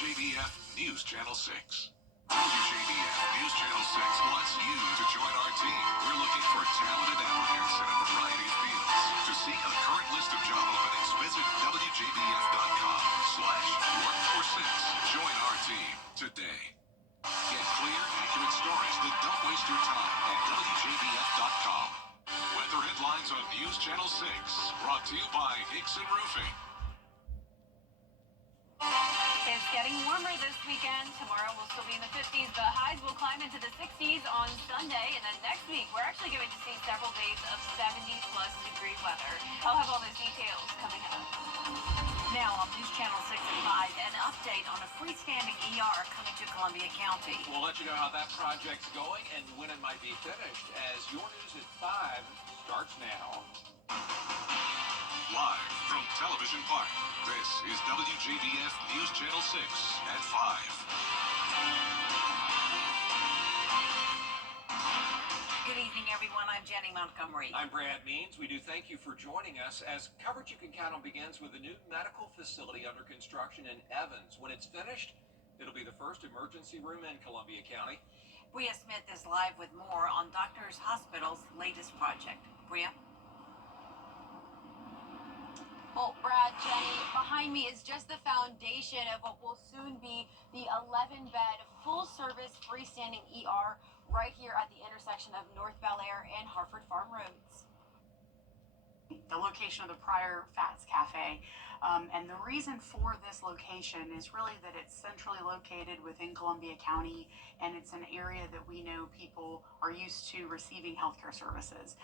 WJBF News Channel 6. WJBF News Channel 6 wants you to join our team. We're looking for talented applicants in a variety of fields. To see a current list of job openings, visit WJBF.com/workforce6. Join our team today. Get clear, accurate stories that don't waste your time at WJBF.com. Weather headlines on News Channel 6, brought to you by Hickson Roofing. It's getting warmer this weekend. Tomorrow we'll still be in the 50s, but highs will climb into the 60s on Sunday. And then next week, we're actually going to see several days of 70-plus degree weather. I'll have all those details coming up. Now on News Channel 6 at 5, an update on a freestanding ER coming to Columbia County. We'll let you know how that project's going and when it might be finished as your news at 5 starts now. Live from Television Park, this is WJBF News Channel 6 at 5. Good evening, everyone. I'm Jenny Montgomery. I'm Brad Means. We do thank you for joining us as coverage you can count on begins with a new medical facility under construction in Evans. When it's finished, it'll be the first emergency room in Columbia County. Bria Smith is live with more on Doctors Hospital's latest project. Bria? Well, Brad, Jenny, behind me is just the foundation of what will soon be the 11-bed, full-service, freestanding ER right here at the intersection of North Bel Air and Hartford Farm Roads. The location of the prior Fats Cafe. And the reason for this location is really that it's centrally located within Columbia County, and it's an area that we know people are used to receiving healthcare services.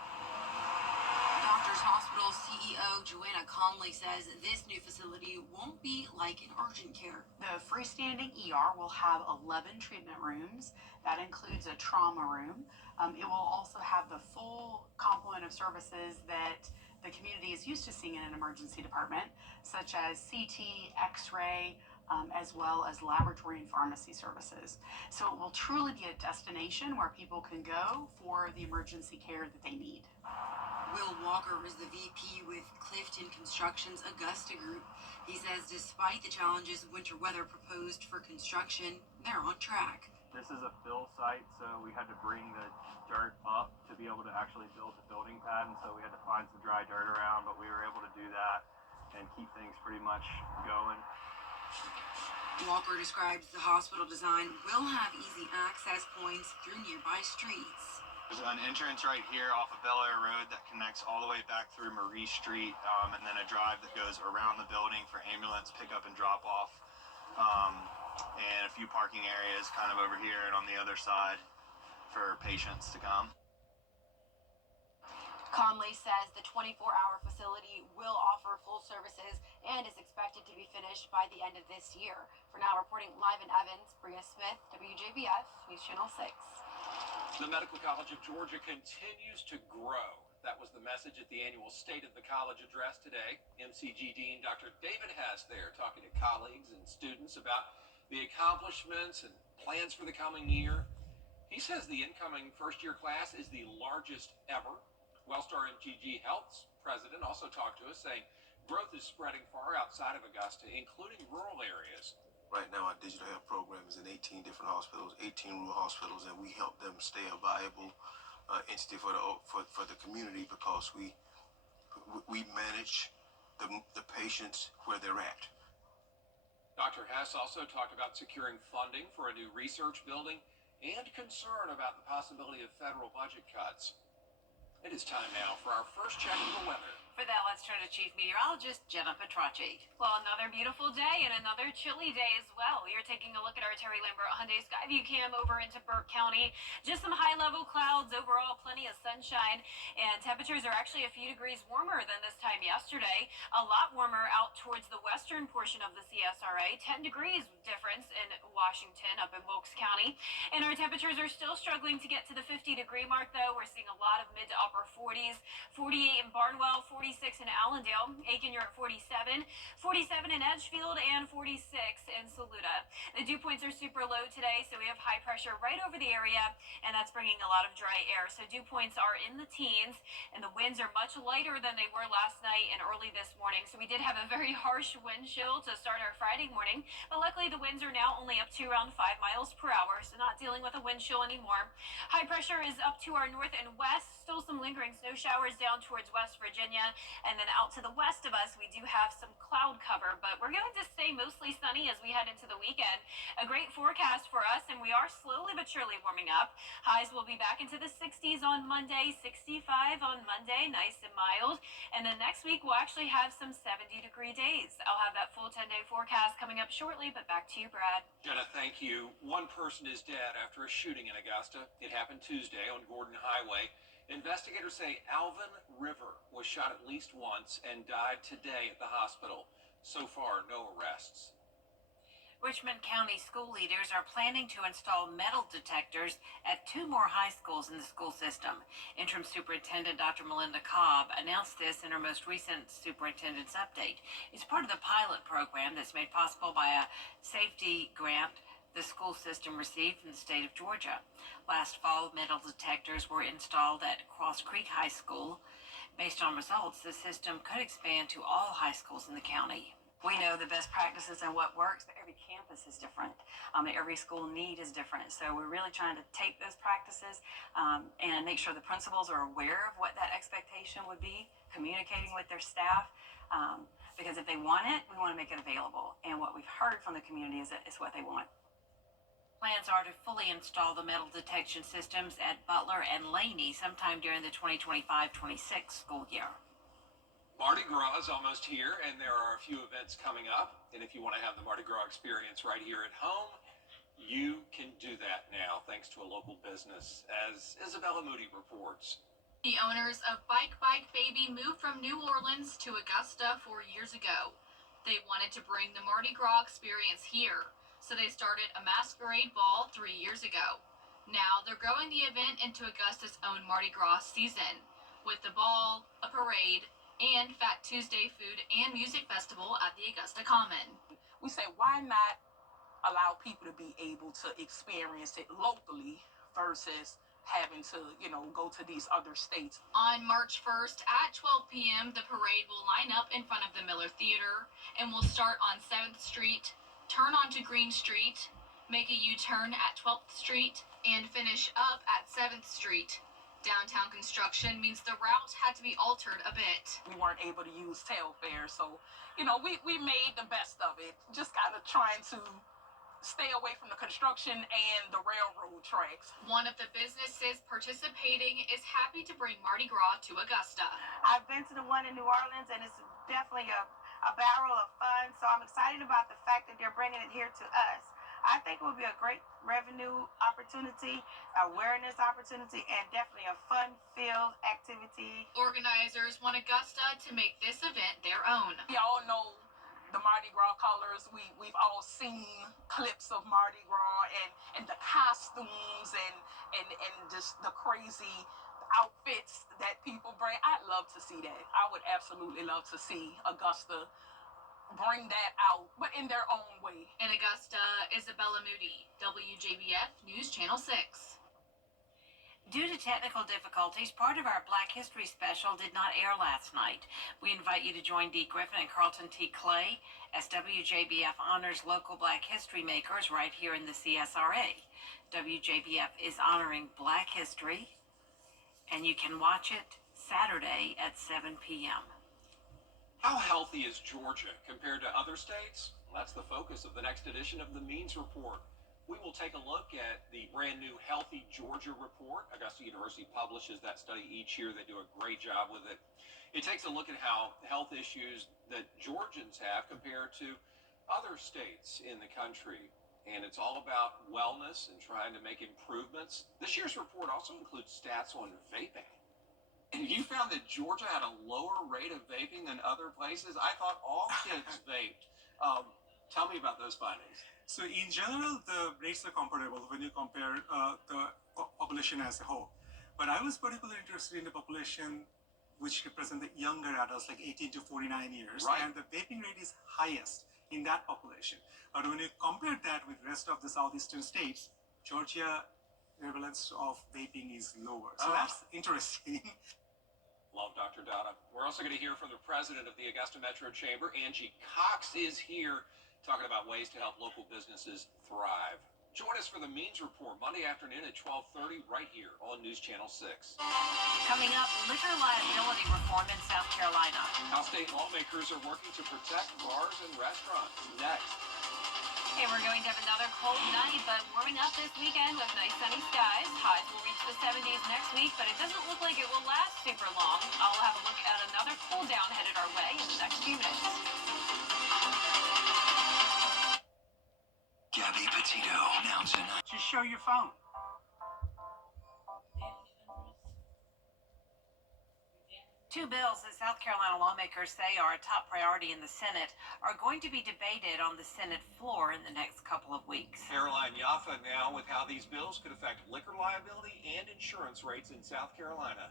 Doctors Hospital CEO Joanna Conley says this new facility won't be like an urgent care. The freestanding ER will have 11 treatment rooms. That includes a trauma room. It will also have the full complement of services that the community is used to seeing in an emergency department, such as CT, X-ray, as well as laboratory and pharmacy services. So it will truly be a destination where people can go for the emergency care that they need. Will Walker is the VP with Clifton Construction's Augusta Group. He says despite the challenges of winter weather proposed for construction, they're on track. This is a fill site, so we had to bring the dirt up to be able to actually build the building pad, and so we had to find some dry dirt around, but we were able to do that and keep things pretty much going. Walker describes the hospital design will have easy access points through nearby streets. There's an entrance right here off of Bel Air Road that connects all the way back through Marie Street, and then a drive that goes around the building for ambulance pickup and drop off, and a few parking areas kind of over here and on the other side for patients to come. Conley says the 24-hour facility will offer full services and is expected to be finished by the end of this year. For now, reporting live in Evans, Bria Smith, WJBF, News Channel 6. The Medical College of Georgia continues to grow. That was the message at the annual State of the College address today. MCG Dean Dr. David Hess there talking to colleagues and students about the accomplishments and plans for the coming year. He says the incoming first-year class is the largest ever. Wellstar MGG Health's president also talked to us, saying growth is spreading far outside of Augusta, including rural areas. Right now, our digital health program is in 18 different hospitals, 18 rural hospitals, and we help them stay a viable entity for the community because we manage the patients where they're at. Dr. Hess also talked about securing funding for a new research building and concern about the possibility of federal budget cuts. It is time now for our first check of the weather. For that, let's turn to Chief Meteorologist Jenna Petracci. Well, another beautiful day and another chilly day as well. You're taking a look at our Terry Lambert Hyundai Skyview cam over into Burke County. Just some high-level clouds overall, plenty of sunshine, and temperatures are actually a few degrees warmer than this time yesterday. A lot warmer out towards the western portion of the CSRA. 10 degrees difference in Washington up in Wilkes County. And our temperatures are still struggling to get to the 50-degree mark, though. We're seeing a lot of mid to upper 40s. 48 in Barnwell, 40 46 in Allendale. Aiken, you're at 47. 47 in Edgefield and 46 in Saluda. The dew points are super low today, so we have high pressure right over the area, and that's bringing a lot of dry air. So dew points are in the teens, and the winds are much lighter than they were last night and early this morning. So we did have a very harsh wind chill to start our Friday morning, but luckily the winds are now only up to around 5 miles per hour, so not dealing with a wind chill anymore. High pressure is up to our north and west. Still some lingering snow showers down towards West Virginia, and then out to the west of us we do have some cloud cover, but we're going to stay mostly sunny as we head into the weekend. A great forecast for us, and we are slowly but surely warming up. Highs will be back into the 60s on Monday, 65 on Monday, nice and mild, and then next week we'll actually have some 70-degree days. I'll have that full 10-day forecast coming up shortly, but back to you, Brad. Jenna, thank you. One person is dead after a shooting in Augusta. It happened Tuesday on Gordon Highway. Investigators say Alvin River was shot at least once and died today at the hospital. So far, no arrests. Richmond County school leaders are planning to install metal detectors at 2 more high schools in the school system. Interim Superintendent Dr. Melinda Cobb announced this in her most recent superintendent's update. It's part of the pilot program that's made possible by a safety grant the school system received from the state of Georgia. Last fall, metal detectors were installed at Cross Creek High School. Based on results, the system could expand to all high schools in the county. We know the best practices and what works, but every campus is different. Every school need is different. So we're really trying to take those practices and make sure the principals are aware of what that expectation would be, communicating with their staff. Because if they want it, we want to make it available. And what we've heard from the community is that it's what they want. Plans are to fully install the metal detection systems at Butler and Laney sometime during the 2025-26 school year. Mardi Gras is almost here, and there are a few events coming up. And if you want to have the Mardi Gras experience right here at home, you can do that now thanks to a local business, as Isabella Moody reports. The owners of Bike Baby moved from New Orleans to Augusta 4 years ago. They wanted to bring the Mardi Gras experience here, so they started a masquerade ball 3 years ago. Now they're growing the event into Augusta's own Mardi Gras season, with the ball, a parade, and Fat Tuesday food and music festival at the Augusta Common. We say, why not allow people to be able to experience it locally versus having to, go to these other states. On March 1st at 12 p.m., the parade will line up in front of the Miller Theater and will start on 7th Street, turn onto Green Street, make a U-turn at 12th Street, and finish up at 7th Street. Downtown construction means the route had to be altered a bit. We weren't able to use tailfare, so, we made the best of it. Just kind of trying to stay away from the construction and the railroad tracks. One of the businesses participating is happy to bring Mardi Gras to Augusta. I've been to the one in New Orleans, and it's definitely a barrel of fun, so I'm excited about the fact that they're bringing it here to us. I think it would be a great revenue opportunity, awareness opportunity, and definitely a fun-filled activity. Organizers want Augusta to make this event their own. We all know the Mardi Gras colors. We've all seen clips of Mardi Gras and the costumes and just the crazy outfits that people bring. I'd love to see that. I would absolutely love to see Augusta bring that out, but in their own way. In Augusta, Isabella Moody, WJBF News Channel 6. Due to technical difficulties, part of our Black History special did not air last night. We invite you to join Dee Griffin and Carlton T. Clay as WJBF honors local Black history makers right here in the CSRA. WJBF is honoring Black history, and you can watch it Saturday at 7 p.m. How healthy is Georgia compared to other states? Well, that's the focus of the next edition of the Means Report. We will take a look at the brand new Healthy Georgia Report. Augusta University publishes that study each year. They do a great job with it. It takes a look at how health issues that Georgians have compared to other states in the country. And it's all about wellness and trying to make improvements. This year's report also includes stats on vaping. And you found that Georgia had a lower rate of vaping than other places? I thought all kids vaped. Tell me about those findings. So in general, the rates are comparable when you compare the population as a whole. But I was particularly interested in the population which represent the younger adults, like 18 to 49 years, Right. and the vaping rate is highest in that population. But when you compare that with rest of the southeastern states, Georgia prevalence of vaping is lower. So that's interesting. Love Dr. Dada. We're also going to hear from the president of the Augusta Metro Chamber. Angie Cox is here talking about ways to help local businesses thrive. Join us for the Means Report Monday afternoon at 12:30 right here on News Channel 6. Coming up, liquor liability reform in South Carolina. How state lawmakers are working to protect bars and restaurants. Next. Hey, we're going to have another cold night, but warming up this weekend with nice sunny skies. Highs will reach the 70s next week, but it doesn't look like it will last super long. I'll have a look at another cool down headed our way in the next few minutes. Gabby Petito now tonight. Just show your phone. Two bills that South Carolina lawmakers say are a top priority in the Senate are going to be debated on the Senate floor in the next couple of weeks. Caroline Yaffa now with how these bills could affect liquor liability and insurance rates in South Carolina.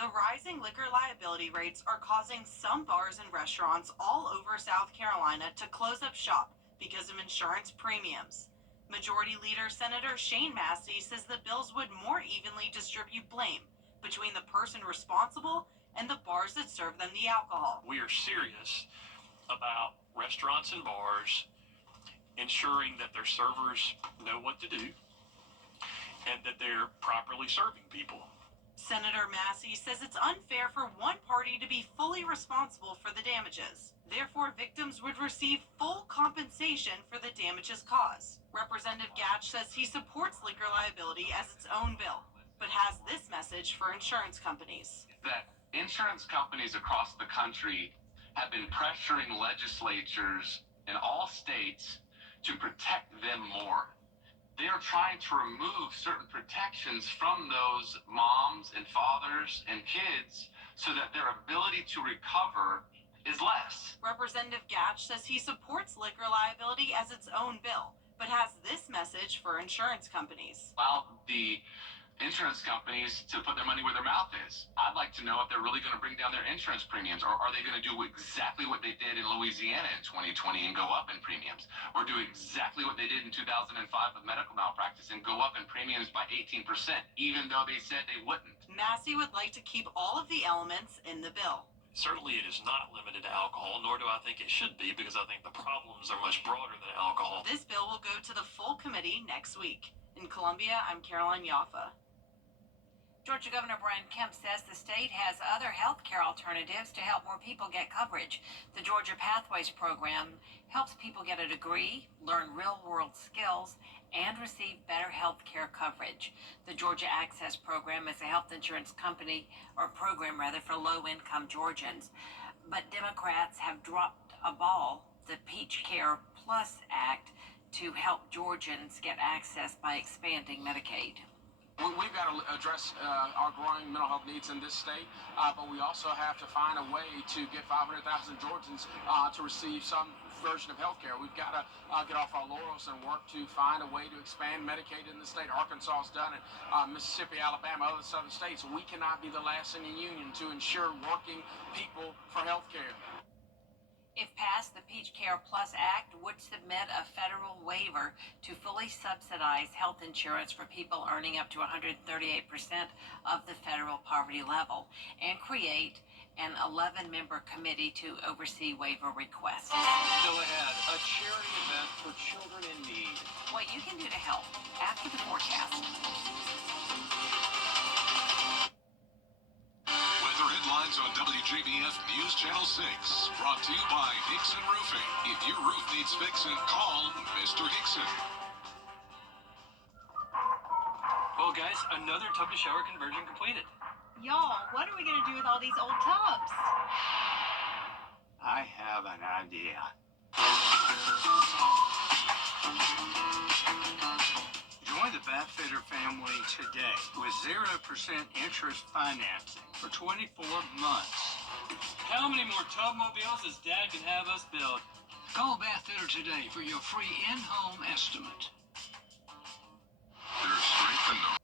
The rising liquor liability rates are causing some bars and restaurants all over South Carolina to close up shop because of insurance premiums. Majority Leader Senator Shane Massey says the bills would more evenly distribute blame between the person responsible and the bars that serve them the alcohol. We are serious about restaurants and bars ensuring that their servers know what to do and that they're properly serving people. Senator Massey says it's unfair for one party to be fully responsible for the damages. Therefore, victims would receive full compensation for the damages caused. Representative Gatch says he supports liquor liability as its own bill, but has this message for insurance companies. That insurance companies across the country have been pressuring legislatures in all states to protect them more. They are trying to remove certain protections from those moms and fathers and kids so that their ability to recover is less. Representative Gatch says he supports liquor liability as its own bill, but has this message for insurance companies. Allow the insurance companies to put their money where their mouth is. I'd like to know if they're really going to bring down their insurance premiums, or are they going to do exactly what they did in Louisiana in 2020 and go up in premiums, or do exactly what they did in 2005 with medical malpractice and go up in premiums by 18%, even though they said they wouldn't. Massey would like to keep all of the elements in the bill. Certainly it is not limited to alcohol, nor do I think it should be, because I think the problems are much broader than alcohol. This bill will go to the full committee next week. In Columbia, I'm Caroline Yaffa. Georgia Governor Brian Kemp says the state has other health care alternatives to help more people get coverage. The Georgia Pathways program helps people get a degree, learn real-world skills, and receive better health care coverage. The Georgia Access program is a health insurance company, or program rather, for low-income Georgians. But Democrats have dropped a ball, the Peach Care Plus Act, to help Georgians get access by expanding Medicaid. We've got to address our growing mental health needs in this state, but we also have to find a way to get 500,000 Georgians to receive some version of health care. We've got to get off our laurels and work to find a way to expand Medicaid in the state. Arkansas has done it, Mississippi, Alabama, other southern states. We cannot be the last in the union to ensure working people for health care. If passed, the Peach Care Plus Act would submit a federal waiver to fully subsidize health insurance for people earning up to 138% of the federal poverty level and create an 11-member committee to oversee waiver requests. Still ahead, a charity event for children in need. What you can do to help after the forecast. Weather headlines on WJBF News Channel 6. Brought to you by Hickson Roofing. If your roof needs fixing, call Mr. Hickson. Well, guys, another tub to shower conversion completed. Y'all, what are we going to do with all these old tubs? I have an idea. Join the Bathfitter family today with 0% interest financing for 24 months. How many more tub mobiles does Dad can have us build? Call Bathfitter today for your free in-home estimate. There's strength in them.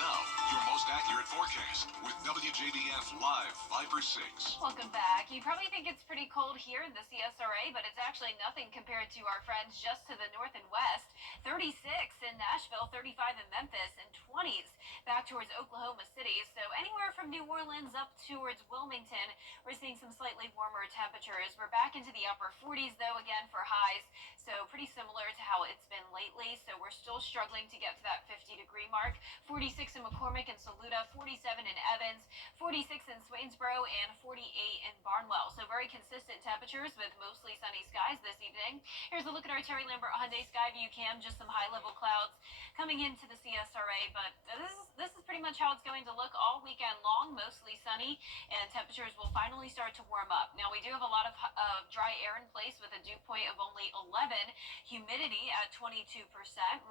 Now, your most accurate forecast with WJBF. WJBF Live Viper 6. Welcome back. You probably think it's pretty cold here in the CSRA, but it's actually nothing compared to our friends just to the north and west. 36 in Nashville, 35 in Memphis, and 20s back towards Oklahoma City. So anywhere from New Orleans up towards Wilmington, we're seeing some slightly warmer temperatures. We're back into the upper 40s, though, again for highs. So pretty similar to how it's been lately. So we're still struggling to get to that 50-degree mark. 46 in McCormick and Saluda, 47 in Evans, 46 in Swainsboro, and 48 in Barnwell. So very consistent temperatures with mostly sunny skies this evening. Here's a look at our Terry Lambert Hyundai Skyview Cam. Just some high-level clouds coming into the CSRA, but this is pretty much how it's going to look all weekend long. Mostly sunny, and temperatures will finally start to warm up. Now we do have a lot of dry air in place with a dew point of only 11, humidity at 22%.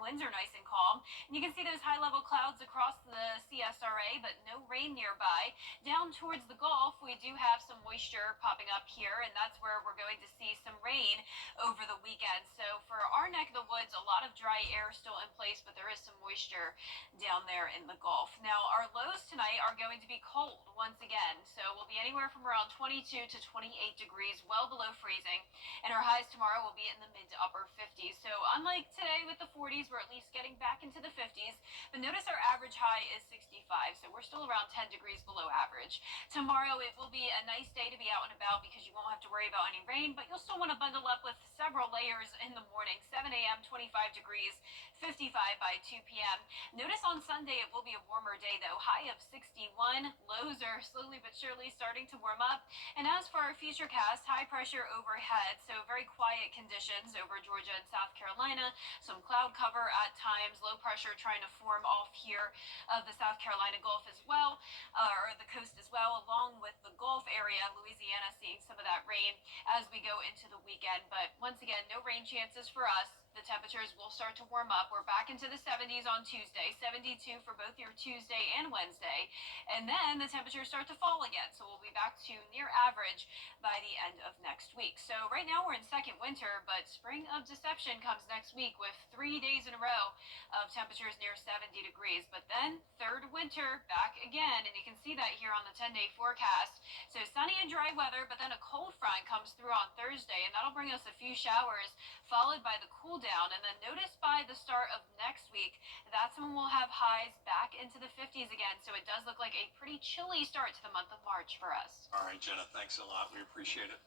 Winds are nice and calm, and you can see those high-level clouds across the CSRA, but no rain nearby. Down towards the Gulf, we do have some moisture popping up here, and that's where we're going to see some rain over the weekend. So for our neck of the woods, a lot of dry air still in place, but there is some moisture down there in the Gulf. Now, our lows tonight are going to be cold once again, so we'll be anywhere from around 22 to 28 degrees, well below freezing, and our highs tomorrow will be in the mid to upper 50s. So unlike today with the 40s, we're at least getting back into the 50s, but notice our average high is 65, so we're still around 10 degrees below average. Tomorrow, it will be a nice day to be out and about because you won't have to worry about any rain, but you'll still want to bundle up with several layers in the morning. 7 a.m., 25 degrees, 55 by 2 p.m. Notice on Sunday, it will be a warmer day, though. High of 61. Lows are slowly but surely starting to warm up. And as for our futurecast, high pressure overhead, so very quiet conditions over Georgia and South Carolina. Some cloud cover at times. Low pressure trying to form off here of the South Carolina Gulf as well, or the coast as well, along with the Gulf area. Louisiana seeing some of that rain as we go into the weekend. But once again, no rain chances for us. The temperatures will start to warm up. We're back into the 70s on Tuesday, 72 for both your Tuesday and Wednesday. And then the temperatures start to fall again. So we'll be back to near average by the end of next week. So right now we're in second winter, but spring of deception comes next week with 3 days in a row of temperatures near 70 degrees. But then third winter back again. And you can see that here on the 10-day forecast. So sunny and dry weather, but then a cold front comes through on Thursday, and that'll bring us a few showers, followed by the cool down. And then notice by the start of next week, that's when we'll have highs back into the 50s again. So it does look like a pretty chilly start to the month of March for us. All right, Jenna, thanks a lot. We appreciate it.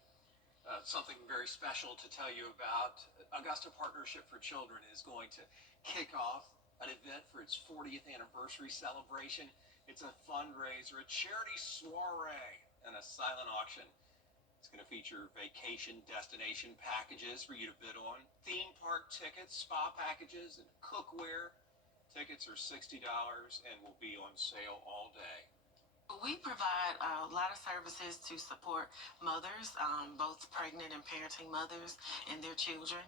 Something very special to tell you about. Augusta Partnership for Children is going to kick off an event for its 40th anniversary celebration. It's a fundraiser, a charity soiree, and a silent auction. It's going to feature vacation destination packages for you to bid on, theme park tickets, spa packages, and cookware. Tickets are $60 and will be on sale all day. We provide a lot of services to support mothers, both pregnant and parenting mothers and their children.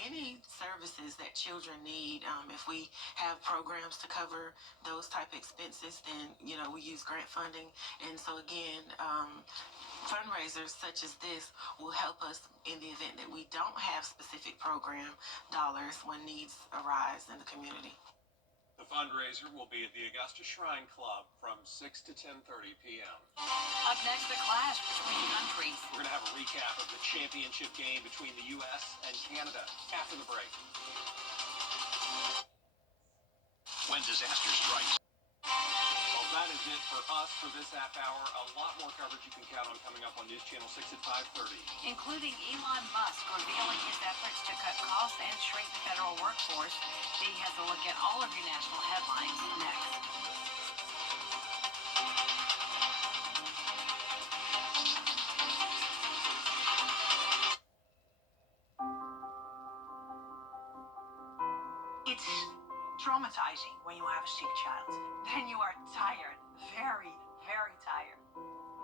Any services that children need, if we have programs to cover those type of expenses, then, we use grant funding. And so again, fundraisers such as this will help us in the event that we don't have specific program dollars when needs arise in the community. The fundraiser will be at the Augusta Shrine Club from 6 to 10:30 p.m. Up next, the clash between countries. We're going to have a recap of the championship game between the U.S. and Canada after the break. When disaster strikes. Well, that is it for us for this half hour. A lot more coverage you can count on coming up on News Channel 6 at 5:30. Including Elon Musk revealing his efforts to cut costs and shrink the federal workforce. He has a look at all of your national headlines next. It's traumatizing when you have a sick child. Then you are tired, very, very tired.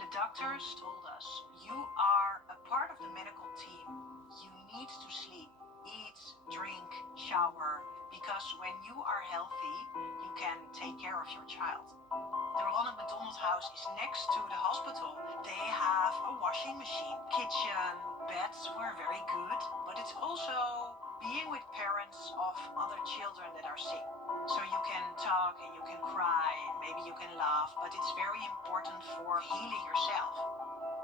The doctors told us, you are a part of the medical team. You need to sleep, eat, drink, shower, because when you are healthy, you can take care of your child. The Ronald McDonald House is next to the hospital. They have a washing machine, kitchen, beds were very good, but it's also being with parents of other children that are sick. So you can talk and you can cry, maybe you can laugh, but it's very important for healing yourself.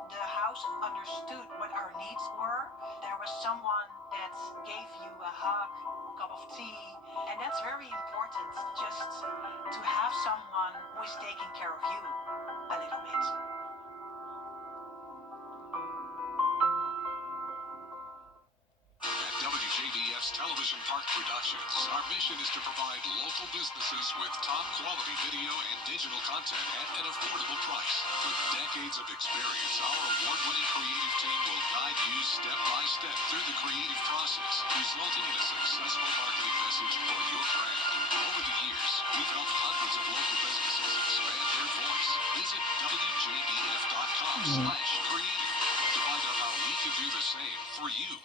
The house understood what our needs were. There was someone that gave you a hug, a cup of tea, and that's very important, just to have someone who is taking care of you a little bit. At WJBF's Television Park Productions, our mission is to provide local businesses with top quality video and digital content at an affordable price. With decades of experience, our award-winning creative team will guide you step by step through the creative process, resulting in a successful marketing message for your brand. Over the years, we've helped hundreds of local businesses expand their voice. Visit WJBF.com/creative to find out how we can do the same for you.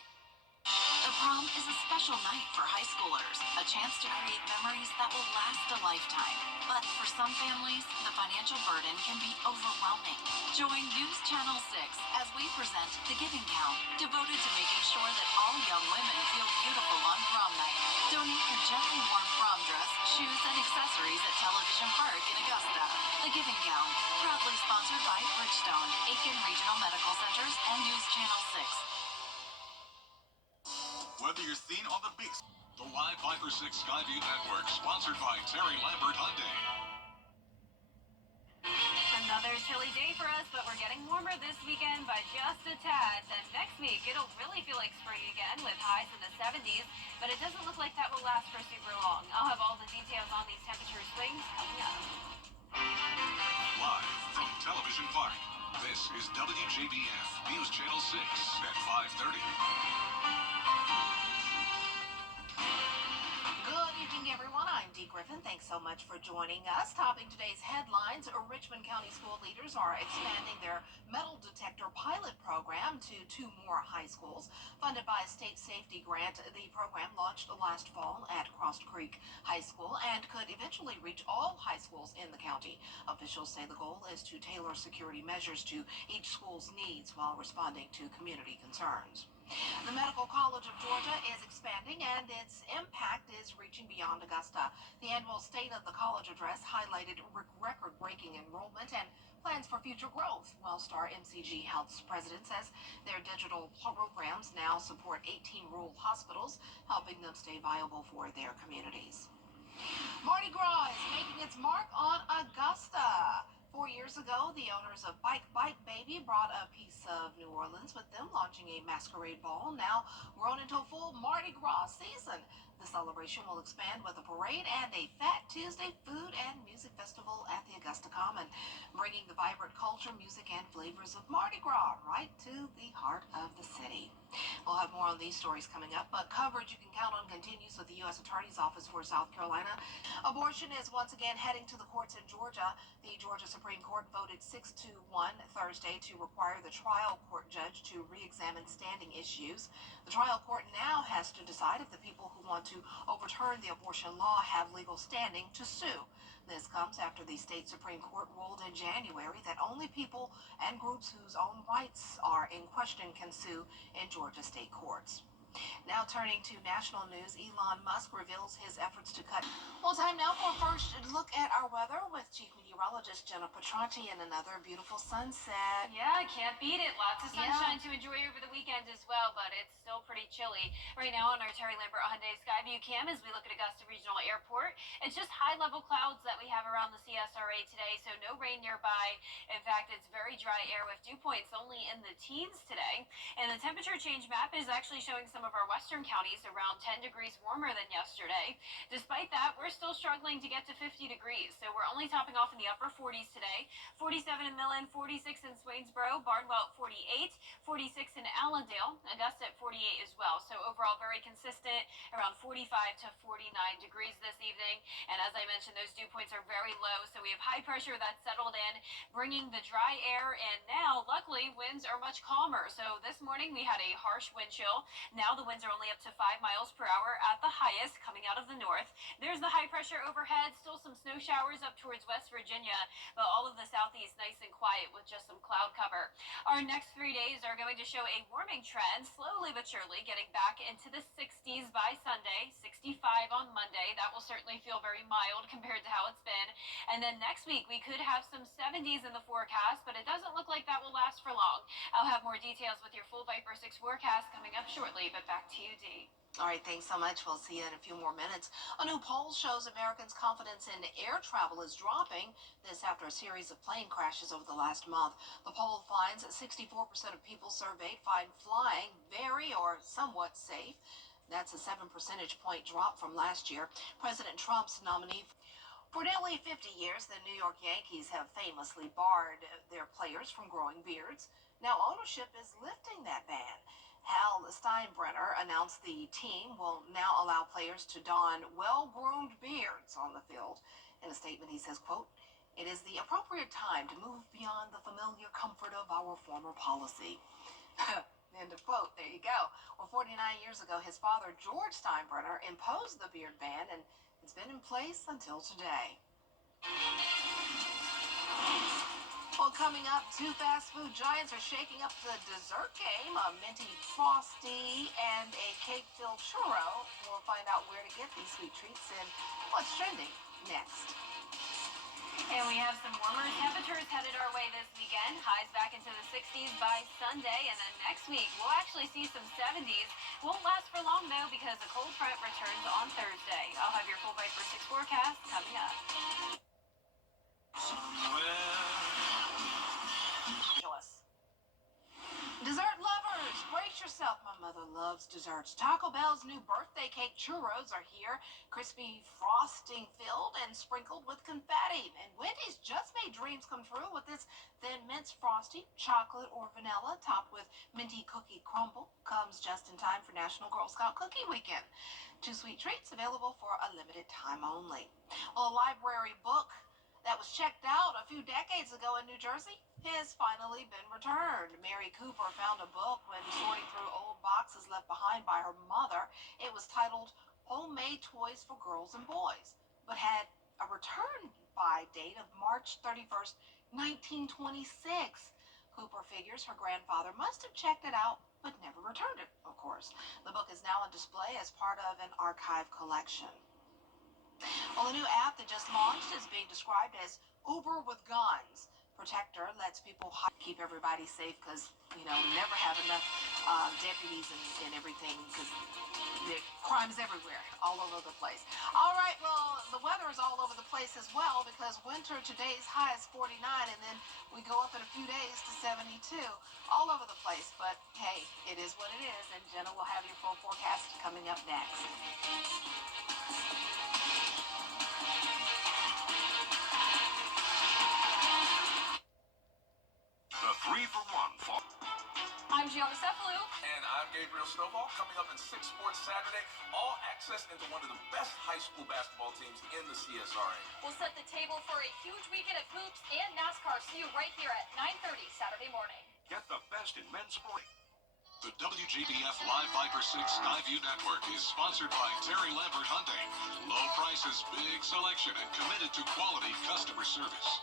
The prom is a special night for high schoolers, a chance to create memories that will last a lifetime. But for some families, the financial burden can be overwhelming. Join News Channel 6 as we present The Giving Gown, devoted to making sure that all young women feel beautiful on prom night. Donate your gently warm prom dress, shoes, and accessories at Television Park in Augusta. The Giving Gown, proudly sponsored by Bridgestone, Aiken Regional Medical Centers, and News Channel 6. Whether you're seen on the big, the Live Viper 6 Skyview Network, sponsored by Terry Lambert Hyundai. Another chilly day for us, but we're getting warmer this weekend by just a tad. Then next week, it'll really feel like spring again with highs in the 70s, but it doesn't look like that will last for super long. I'll have all the details on these temperature swings coming up. Live from Television Park, this is WJBF News Channel 6 at 5:30. Good evening, everyone. I'm Dee Griffin. Thanks so much for joining us. Topping today's headlines, Richmond County school leaders are expanding their metal detector pilot program to 2 more high schools. Funded by a state safety grant, the program launched last fall at Cross Creek High School and could eventually reach all high schools in the county. Officials say the goal is to tailor security measures to each school's needs while responding to community concerns. The Medical College of Georgia is expanding and its impact is reaching beyond Augusta. The annual State of the College address highlighted record-breaking enrollment and plans for future growth. Wellstar MCG Health's president says their digital programs now support 18 rural hospitals, helping them stay viable for their communities. Mardi Gras is making its mark on Augusta. 4 years ago, the owners of Bike Baby brought a piece of New Orleans with them, launching a masquerade ball, now grown into a full Mardi Gras season. The celebration will expand with a parade and a Fat Tuesday food and music festival at the Augusta Common, bringing the vibrant culture, music, and flavors of Mardi Gras right to the heart of the city. We'll have more on these stories coming up, but coverage you can count on continues with the U.S. Attorney's Office for South Carolina. Abortion is once again heading to the courts in Georgia. The Georgia Supreme Court voted 6-1 Thursday to require the trial court judge to re-examine standing issues. The trial court now has to decide if the people who want to overturn the abortion law have legal standing to sue. This comes after the state Supreme Court ruled in January that only people and groups whose own rights are in question can sue in Georgia state courts. Now turning to national news, Elon Musk reveals his efforts to cut. Well, time now for a first look at our weather with Chief Meteorologist Jenna Petranti and another beautiful sunset. Yeah, can't beat it. Lots of sunshine to enjoy over the weekend as well, but it's still pretty chilly. Right now on our Terry Lambert Hyundai Skyview Cam as we look at Augusta Regional Airport, it's just high-level clouds that we have around the CSRA today, so no rain nearby. In fact, it's very dry air with dew points only in the teens today. And the temperature change map is actually showing some of our western counties around 10 degrees warmer than yesterday. Despite that, we're still struggling to get to 50 degrees, so we're only topping off in the upper 40s today. 47 in Millen, 46 in Swainsboro, Barnwell at 48, 46 in Allendale, Augusta at 48 as well. So overall, very consistent, around 45 to 49 degrees this evening. And as I mentioned, those dew points are very low, so we have high pressure that's settled in, bringing the dry air. And now, luckily, winds are much calmer. So this morning we had a harsh wind chill. Now the winds are only up to 5 miles per hour at the highest coming out of the north. There's the high pressure overhead, still some snow showers up towards West Virginia, but all of the southeast nice and quiet with just some cloud cover. Our next 3 days are going to show a warming trend, slowly but surely getting back into the 60s by Sunday, 65 on Monday. That will certainly feel very mild compared to how it's been. And then next week we could have some 70s in the forecast, but it doesn't look like that will last for long. I'll have more details with your full Viper 6 forecast coming up shortly, but back to you, Dee. All right, thanks so much. We'll see you in a few more minutes. A new poll shows Americans' confidence in air travel is dropping. This after a series of plane crashes over the last month. The poll finds that 64% of people surveyed find flying very or somewhat safe. That's a 7 percentage point drop from last year. President Trump's nominee. For nearly 50 years, the New York Yankees have famously barred their players from growing beards. Now ownership is lifting that ban. Hal Steinbrenner announced the team will now allow players to don well-groomed beards on the field. In a statement, he says, quote, "It is the appropriate time to move beyond the familiar comfort of our former policy." End of quote. There you go. Well, 49 years ago, his father, George Steinbrenner, imposed the beard ban, and it's been in place until today. Well, coming up, two fast food giants are shaking up the dessert game. A minty frosty and a cake-filled churro. We'll find out where to get these sweet treats and what's trending next. And we have some warmer temperatures headed our way this weekend. Highs back into the 60s by Sunday. And then next week, we'll actually see some 70s. Won't last for long, though, because the cold front returns on Thursday. I'll have your full Viper 6 forecast coming up. Dessert lovers, brace yourself. My mother loves desserts. Taco Bell's new birthday cake churros are here. Crispy frosting filled and sprinkled with confetti. And Wendy's just made dreams come true with this thin mince frosty, chocolate or vanilla, topped with minty cookie crumble. Comes just in time for National Girl Scout Cookie Weekend. 2 sweet treats available for a limited time only. A library book that was checked out a few decades ago in New Jersey has finally been returned. Mary Cooper found a book when sorting through old boxes left behind by her mother. It was titled Homemade Toys for Girls and Boys, but had a return by date of March 31st, 1926. Cooper figures her grandfather must have checked it out, but never returned it, of course. The book is now on display as part of an archive collection. Well, a new app that just launched is being described as Uber with guns. Protector lets people keep everybody safe because, we never have enough deputies and everything because crime's everywhere, all over the place. All right, well, the weather is all over the place as well because winter, today's high is 49, and then we go up in a few days to 72. All over the place, but hey, it is what it is, and Jenna will have your full forecast coming up next. The 3-for-1 fall. I'm Gianna Cephalou. And I'm Gabriel Snowball. Coming up in 6 Sports Saturday, all access into one of the best high school basketball teams in the CSRA. We'll set the table for a huge weekend of hoops and NASCAR. See you right here at 9:30 Saturday morning. Get the best in men's sport. The WJBF Live Viper 6 Skyview Network is sponsored by Terry Lambert Hyundai. Low prices, big selection, and committed to quality customer service.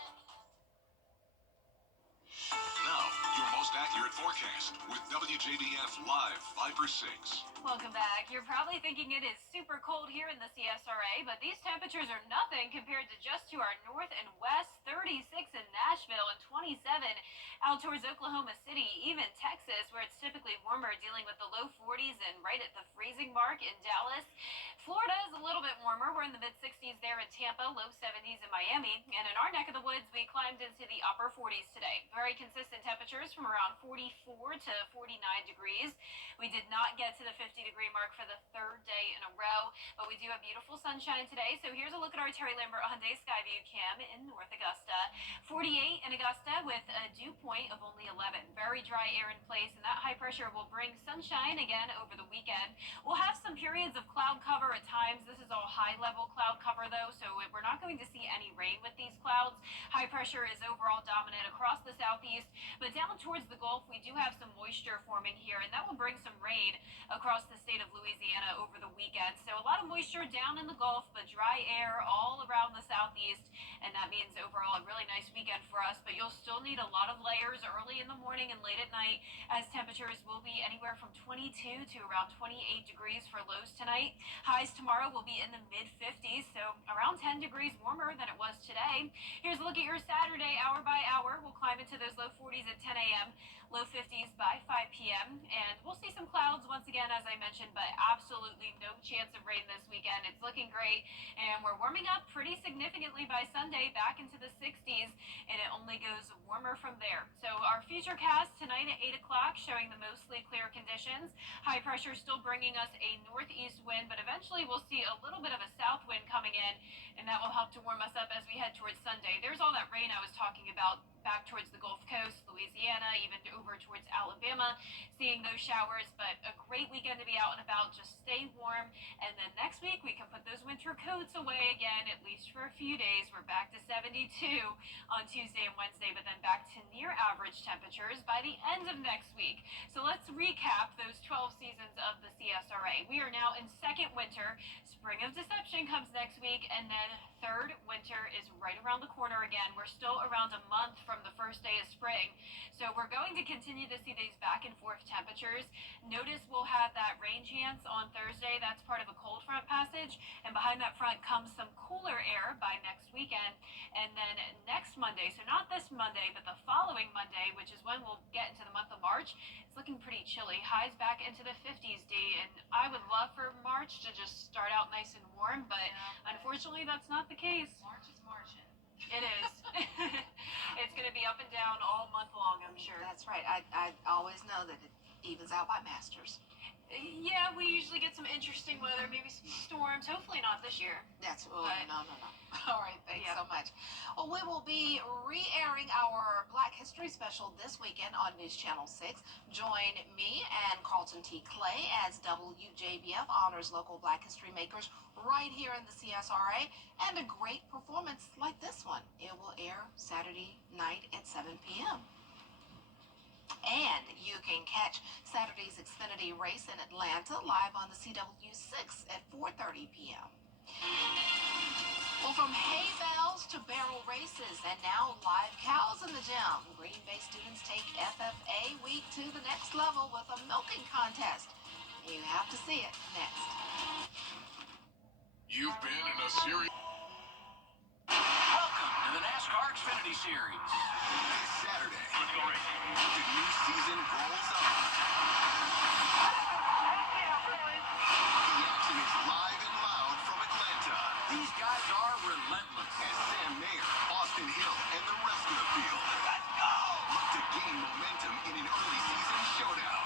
Now, your most accurate forecast with WJBF Live Viper 6. Welcome back. You're probably thinking it is super cold here in the CSRA, but these temperatures are nothing compared to just to our north and west. 36 in Nashville and 27 out towards Oklahoma City, even Texas, where it's typically warmer, dealing with the low 40s and right at the freezing mark in Dallas. Florida is a little bit warmer. We're in the mid-60s there in Tampa, low 70s in Miami. And in our neck of the woods, we climbed into the upper 40s today. Very consistent temperatures from around 44 to 49 degrees. We did not get to the 50-degree mark for the 3rd day in a row, but we do have beautiful sunshine today. So here's a look at our Terry Lambert Hyundai Skyview cam in North Augusta. 48 in Augusta with a dew point of only 11. Very dry air in place, and that high pressure will bring sunshine again over the weekend. We'll have some periods periods of cloud cover at times. This is all high-level cloud cover, though, so we're not going to see any rain with these clouds. High pressure is overall dominant across the southeast, but down towards the Gulf, we do have some moisture forming here, and that will bring some rain across the state of Louisiana over the weekend. So a lot of moisture down in the Gulf, but dry air all around the southeast, and that means overall a really nice weekend for us. But you'll still need a lot of layers early in the morning and late at night, as temperatures will be anywhere from 22 to around 28 degrees for lows tonight. Highs tomorrow will be in the mid-50s, so around 10 degrees warmer than it was today. Here's a look at your Saturday hour by hour. We'll climb into those low 40s at 10 a.m., low 50s by 5 p.m., and we'll see some clouds once again, as I mentioned, but absolutely no chance of rain this weekend. It's looking great, and we're warming up pretty significantly by Sunday, back into the 60s, and it only goes warmer from there. So our futurecast tonight at 8 o'clock showing the mostly clear conditions. High pressure still bringing us a northeast wind, but eventually we'll see a little bit of a south wind coming in, and that will help to warm us up as we head towards Sunday. There's all that rain I was talking about back towards the Gulf Coast, Louisiana, even over towards Alabama, seeing those showers, but a great weekend to be out and about. Just stay warm, and then next week we can put those winter coats away again, at least for a few days. We're back to 72 on Tuesday and Wednesday, but then back to near average temperatures by the end of next week. So let's recap those 12 seasons of the CSRA. We are now in second winter. Spring of Deception comes next week, and then third winter is right around the corner again. We're still around a month from the first day of spring, so we're going to continue to see these back and forth temperatures. Notice we'll have that rain chance on Thursday. That's part of a cold front passage, and behind that front comes some cooler air by next weekend. And then next Monday, so not this Monday, but the following Monday, which is when we'll get into the month of March, it's looking pretty chilly. Highs back into the 50s, D, and I would love for March to just start out nice and warm, but unfortunately that's not the case. March is marching. It is. It's going to be up and down all month long, I'm sure. That's right. I always know that it evens out by Masters. Yeah, we usually get some interesting weather, maybe some storms. Hopefully not this year. That's no. All right, thanks Yeah. so much. Well, we will be re-airing our Black History special this weekend on News Channel 6. Join me and Carlton T. Clay as WJBF honors local Black history makers right here in the CSRA, and a great performance like this one. It will air Saturday night at 7 p.m. And you can catch Saturday's Xfinity race in Atlanta live on the CW6 at 4:30 p.m. Well, from hay bales to barrel races, and now live cows in the gym. Green Bay students take FFA week to the next level with a milking contest. You have to see it next. You've been in a series. Welcome to the NASCAR Xfinity Series. This Saturday, the new season rolls on. The action is live and loud from Atlanta. These guys are relentless. As Sam Mayer, Austin Hill, and the rest of the field look to gain momentum in an early season showdown.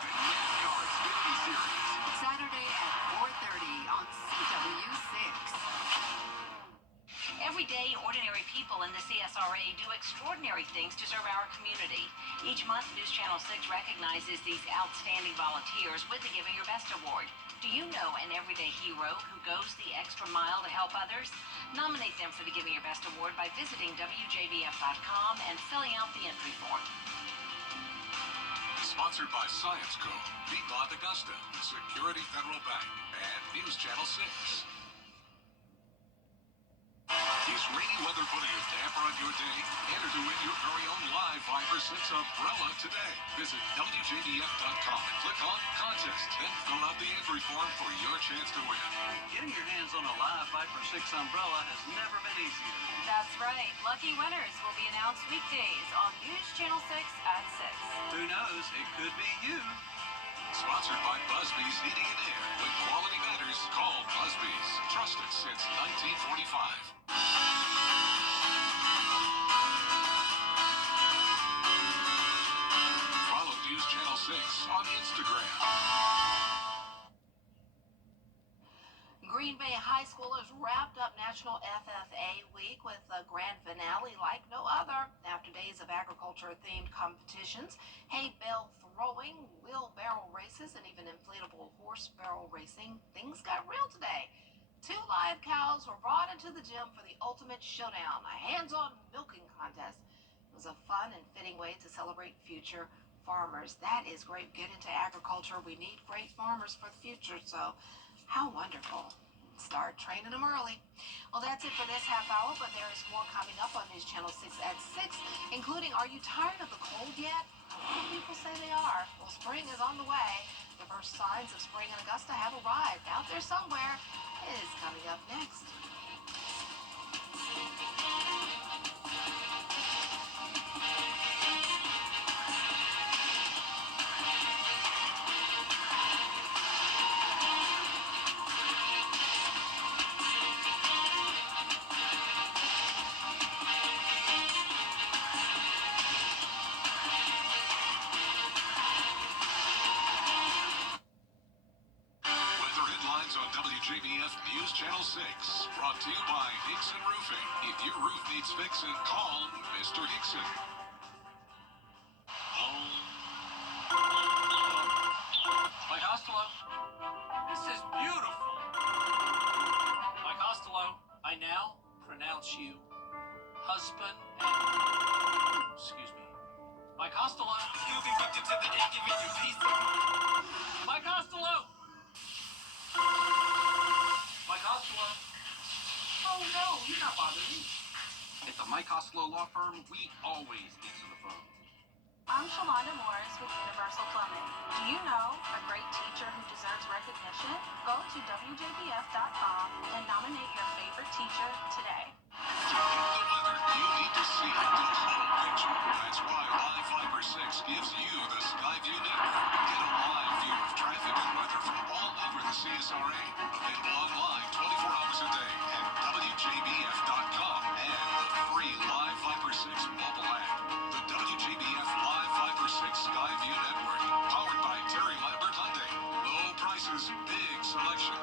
The NASCAR Xfinity Series. Saturday at 4:30 on CW6. Every day, ordinary people in the CSRA do extraordinary things to serve our community. Each month, News Channel 6 recognizes these outstanding volunteers with the Giving Your Best Award. Do you know an everyday hero who goes the extra mile to help others? Nominate them for the Giving Your Best Award by visiting WJBF.com and filling out the entry form. Sponsored by Science Co., Piedmont Augusta, Security Federal Bank, and News Channel 6. Is rainy weather putting a damper on your day? Enter to win your very own live 5 for 6 umbrella today. Visit WJBF.com and click on Contest. Then fill out the entry form for your chance to win. Getting your hands on a live 5 for 6 umbrella has never been easier. That's right. Lucky winners will be announced weekdays on News Channel 6 at 6. Who knows? It could be you. Sponsored by Busby's Heating and Air. When quality matters, call Busby's. Trusted since 1945. Follow News Channel 6 on Instagram. Green Green Bay high schoolers wrapped up National FFA Week with a grand finale like no other. After days of agriculture-themed competitions, hay bale throwing, wheelbarrow races, and even inflatable horse barrel racing, things got real today. 2 live cows were brought into the gym for the ultimate showdown, a hands-on milking contest. It was a fun and fitting way to celebrate future farmers. That is great. Get into agriculture. We need great farmers for the future, so how wonderful. Start training them early. Well, that's it for this half hour, but there is more coming up on News Channel 6 at 6, including, are you tired of the cold yet? A lot of people say they are. Well, spring is on the way. The first signs of spring in Augusta have arrived. Out there somewhere. It is coming up next. Weather headlines on WJBF News Channel 6. Brought to you by Hickson Roofing. If your roof needs fixing, call Mr. Hickson. Mike Costello. This is beautiful. Mike Costello, I now pronounce you husband and... Excuse me. Mike Costello. You'll be victim to the day giving you peace. Mike Costello. Mike Costello. Oh no, you're not bothering me. At the Mike Costello Law Firm, we always answer the phone. I'm Shalonda Morris with Universal Plumbing. Do you know a great teacher who deserves recognition? Go to WJBF.com and nominate your favorite teacher today. The weather you need to see the whole picture. That's why Live Fiber 6 gives you the Skyview network. Get a live view of traffic and weather from all over the CSRA. Available online 24 hours a day at WJBF.com and the free Live Fiber 6 mobile app. The WJBF Live Fiber 6 Skyview network, powered by Terry Lambert Hyundai. Low prices, big selection,